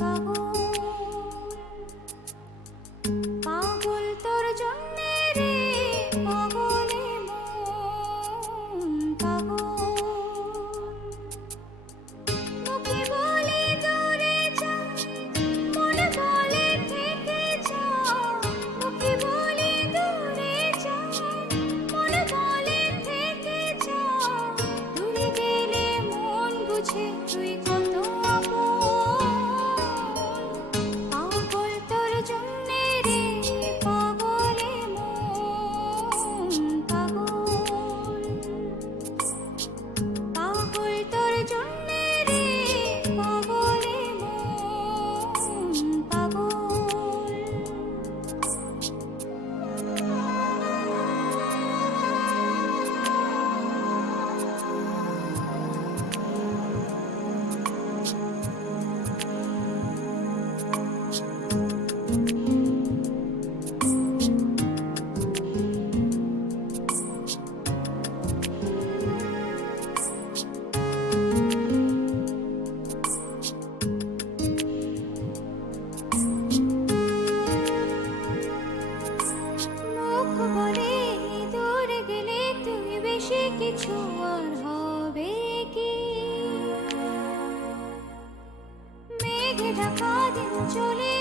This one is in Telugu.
Oh. మీద కాదించులే